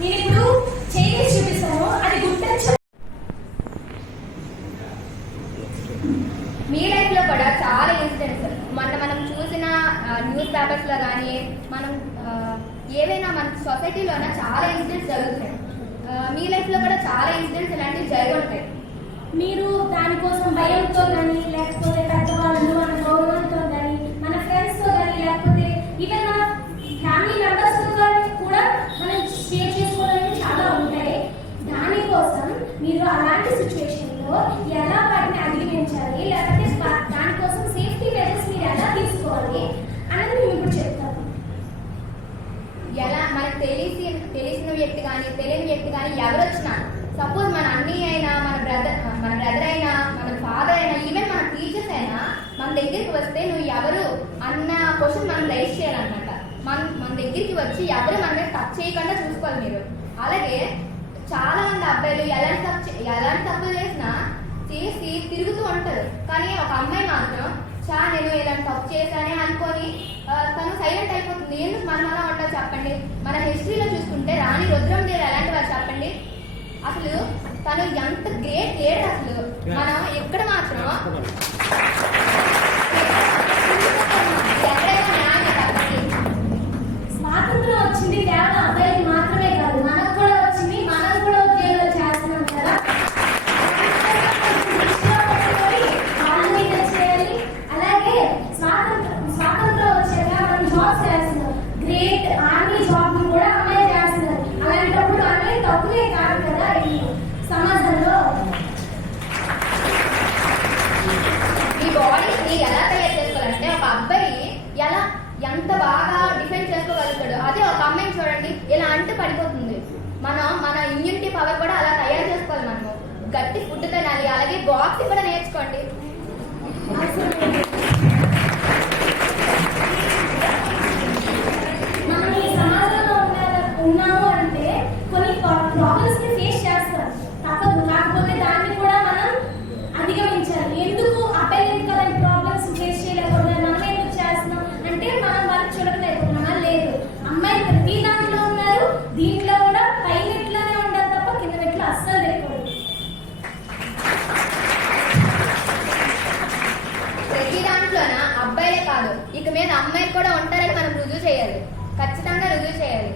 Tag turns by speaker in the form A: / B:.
A: నేను ఇప్పుడు చేసి చూపిస్తాను. అది గుర్తించ
B: మీ లైఫ్లో కూడా చాలా ఇన్సిడెంట్స్ మన మనం చూసిన న్యూస్ పేపర్స్లో కానీ మనం ఏవైనా మన సొసైటీలోన చాలా ఇన్సిడెంట్స్ జరుగుతాయి. మీ లైఫ్లో కూడా చాలా ఇన్సిడెంట్స్ ఇలాంటివి జరుగుతాయి
A: మీరు దానికోసం భయంతో కానీ లేకపోతే
B: తెలియని వ్యక్తి కానీ ఎవరు వచ్చినా. సపోజ్ మన అన్ని అయినా మన బ్రదర్ మన బ్రదర్ అయినా మన ఫాదర్ అయినా ఈవెన్ మన టీచర్స్ అయినా మన దగ్గరికి వస్తే నువ్వు ఎవరు అన్న క్వశ్చన్ మనం రైజ్ చేయాలన్నమాట. మన మన దగ్గరికి వచ్చి ఎవరు మన మీద టచ్ చేయకుండా చూసుకోవాలి మీరు. అలాగే చాలా మంది అబ్బాయిలు ఎలాంటి తప్పు ఎలాంటి తప్పు చేసినా చేసి తిరుగుతూ ఉంటారు. కానీ ఒక అమ్మాయి మాత్రం చా నేను ఇలాంటి తప్పు చేశానే అనుకొని తను సైలెంట్ అయిపోతుంది. ఎందుకు మనం అలా వారు చెప్పండి. మన హిస్టరీలో చూసుకుంటే రాణి రుద్రం దేవి ఎలాంటి వారు చెప్పండి. అసలు తను ఎంత గ్రేట్ లీడర్ అసలు. మనం ఎక్కడ మాత్రం బాడీని ఎలా తయారు చేసుకోవాలంటే ఒక అబ్బాయి ఎలా ఎంత బాగా డిఫెండ్ చేసుకోగలుగుతాడు అదే ఒక అమ్మాయిని చూడండి ఇలా అంటే పడిపోతుంది మనం మన ఇమ్యూనిటీ పవర్ కూడా అలా తయారు చేసుకోవాలి మనము. గట్టి ఫుడ్ తినాలి అలాగే బాక్సింగ్ కూడా నేర్చుకోండి. అబ్బాయిలే కాదు. ఇక మీద అమ్మాయిలు కూడా ఉంటారని మనం రుజువు చేయాలి ఖచ్చితంగా రుజువు చేయాలి.